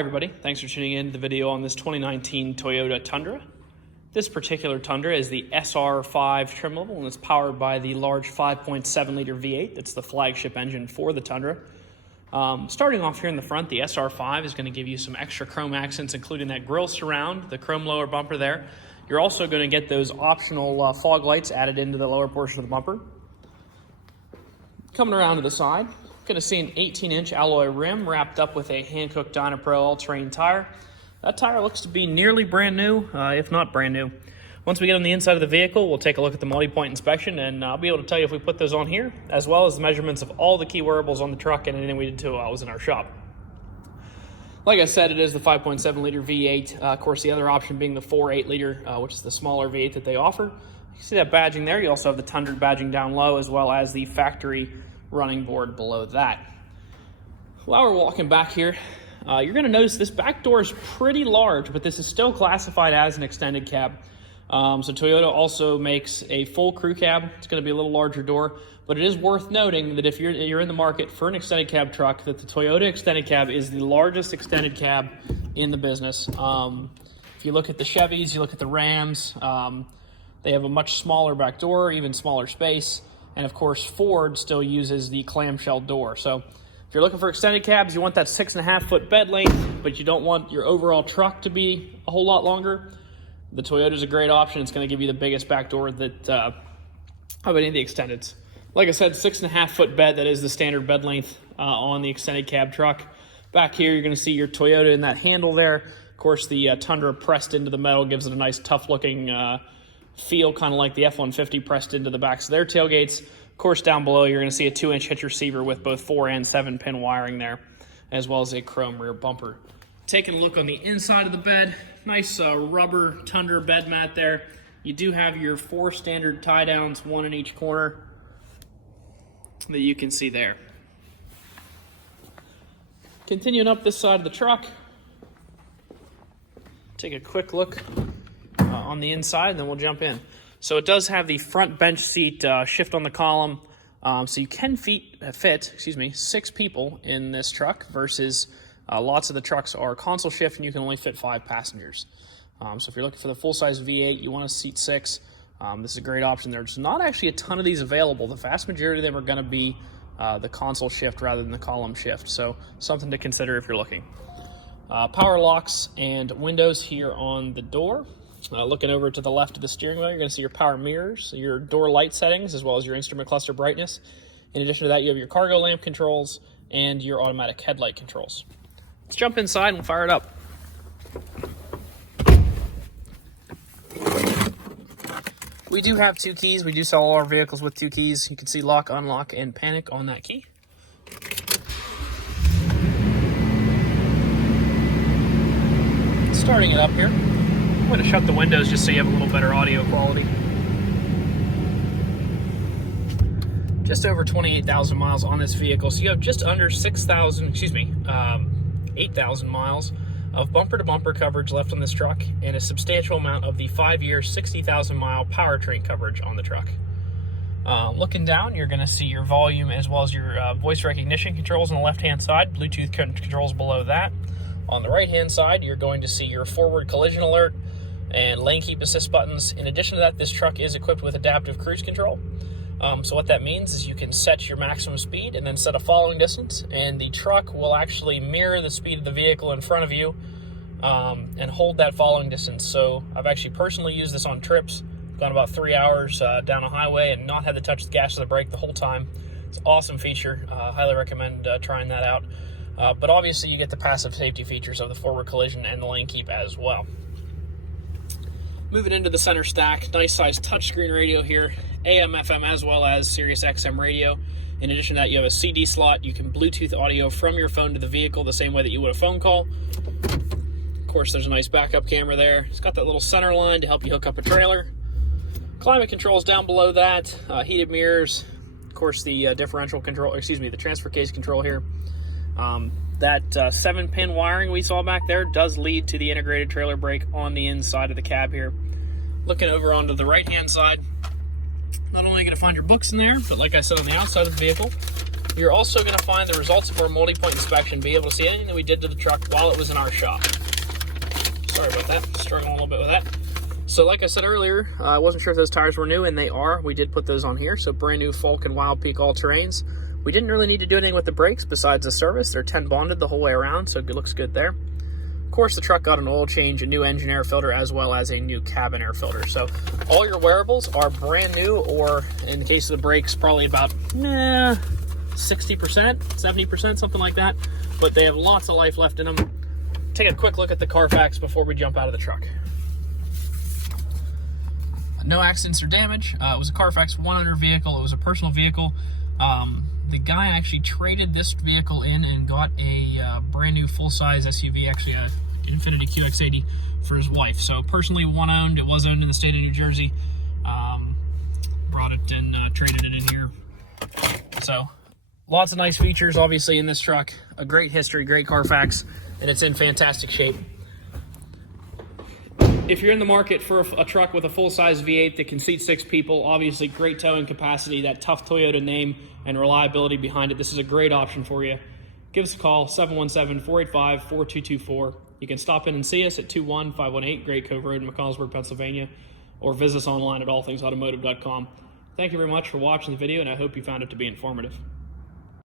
Everybody, thanks for tuning in to the video on this 2019 Toyota Tundra. This particular Tundra is the SR5 trim level and it's powered by the large 5.7 liter V8. That's the flagship engine for the Tundra. Starting off here in the front, the SR5 is going to give you some extra chrome accents, including that grille surround, the chrome lower bumper there. You're also going to get those optional fog lights added into the lower portion of the bumper. Coming around to the side, going to see an 18-inch alloy rim wrapped up with a Hankook Dynapro all-terrain tire. That tire looks to be nearly brand new, if not brand new. Once we get on the inside of the vehicle, we'll take a look at the multi-point inspection, and I'll be able to tell you if we put those on here, as well as the measurements of all the key wearables on the truck and anything we did to while I was in our shop. Like I said, it is the 5.7 liter V8. Of course, the other option being the 4.8 liter, which is the smaller V8 that they offer. You can see that badging there. You also have the Tundra badging down low, as well as the factory running board below that. While we're walking back here, you're going to notice this back door is pretty large, but this is still classified as an extended cab. So Toyota also makes a full crew cab. It's going to be a little larger door, but it is worth noting that if you're in the market for an extended cab truck, that the Toyota extended cab is the largest extended cab in the business. If you look at the Chevys, you look at the Rams, they have a much smaller back door, even smaller space. And of course, Ford still uses the clamshell door. So if you're looking for extended cabs, you want that 6.5 foot bed length, but you don't want your overall truck to be a whole lot longer. The Toyota is a great option. It's going to give you the biggest back door that of any of the extendeds. Like I said, 6.5 foot bed, that is the standard bed length on the extended cab truck. Back here, you're going to see your Toyota in that handle there. Of course, the Tundra pressed into the metal gives it a nice tough looking feel, kind of like the F-150 pressed into the backs of their tailgates. Of course, down below, you're going to see a 2-inch hitch receiver with both 4 and 7 pin wiring there, as well as a chrome rear bumper. Taking a look on the inside of the bed, nice rubber Tundra bed mat there. You do have your 4 standard tie downs, 1 in each corner, that you can see there. Continuing up this side of the truck, take a quick look on the inside, and then we'll jump in. So it does have the front bench seat shift on the column, so you can fit 6 people in this truck versus lots of the trucks are console shift and you can only fit 5 passengers. So if you're looking for the full-size V8, you want to seat 6, this is a great option. There's not actually a ton of these available. The vast majority of them are going to be the console shift rather than the column shift, so something to consider if you're looking. Power locks and windows here on the door. Looking over to the left of the steering wheel, you're going to see your power mirrors, your door light settings, as well as your instrument cluster brightness. In addition to that, you have your cargo lamp controls and your automatic headlight controls. Let's jump inside and we'll fire it up. We do have 2 keys. We do sell all our vehicles with 2 keys. You can see lock, unlock, and panic on that key. Starting it up here. I'm going to shut the windows just so you have a little better audio quality. Just over 28,000 miles on this vehicle, so you have just under 8,000 miles of bumper-to-bumper coverage left on this truck, and a substantial amount of the 5-year, 60,000-mile powertrain coverage on the truck. Looking down, you're going to see your volume as well as your voice recognition controls on the left-hand side, Bluetooth controls below that. On the right-hand side, you're going to see your forward collision alert and lane keep assist buttons. In addition to that, this truck is equipped with adaptive cruise control. So what that means is you can set your maximum speed and then set a following distance, and the truck will actually mirror the speed of the vehicle in front of you and hold that following distance. So I've actually personally used this on trips. I've gone about 3 hours down a highway and not had to touch the gas or the brake the whole time. It's an awesome feature. Highly recommend trying that out. But obviously you get the passive safety features of the forward collision and the lane keep as well. Moving into the center stack, nice size touchscreen radio here, AM, FM, as well as Sirius XM radio. In addition to that, you have a CD slot. You can Bluetooth audio from your phone to the vehicle the same way that you would a phone call. Of course, there's a nice backup camera there. It's got that little center line to help you hook up a trailer. Climate controls down below that, heated mirrors. Of course, the differential control, the transfer case control here. That 7-pin wiring we saw back there does lead to the integrated trailer brake on the inside of the cab here. Looking over onto the right-hand side, not only are you going to find your books in there, but like I said, on the outside of the vehicle, You're also going to find the results of our multi-point inspection, be able to see anything that we did to the truck while it was in our shop. Sorry about that, struggling a little bit with that. So like I said earlier, I wasn't sure if those tires were new, and they are. We did put those on here, so brand new Folk and Wild Peak all-terrains. We didn't really need to do anything with the brakes besides the service. They're 10 bonded the whole way around, so it looks good there. Of course, the truck got an oil change, a new engine air filter, as well as a new cabin air filter. So all your wearables are brand new, or in the case of the brakes, probably about 60%, 70%, something like that. But they have lots of life left in them. Take a quick look at the CarFax before we jump out of the truck. No accidents or damage. It was a CarFax 100 vehicle. It was a personal vehicle. The guy actually traded this vehicle in and got a brand new full-size SUV, actually a Infiniti QX80 for his wife. So personally one-owned. It was owned in the state of New Jersey. Brought it and traded it in here. So lots of nice features, obviously, in this truck. A great history, great CarFax, and it's in fantastic shape. If you're in the market for a truck with a full-size V8 that can seat 6 people, obviously great towing capacity, that tough Toyota name and reliability behind it, this is a great option for you. Give us a call, 717-485-4224. You can stop in and see us at 21518 Great Cove Road in McConnellsburg, Pennsylvania, or visit us online at allthingsautomotive.com. Thank you very much for watching the video, and I hope you found it to be informative.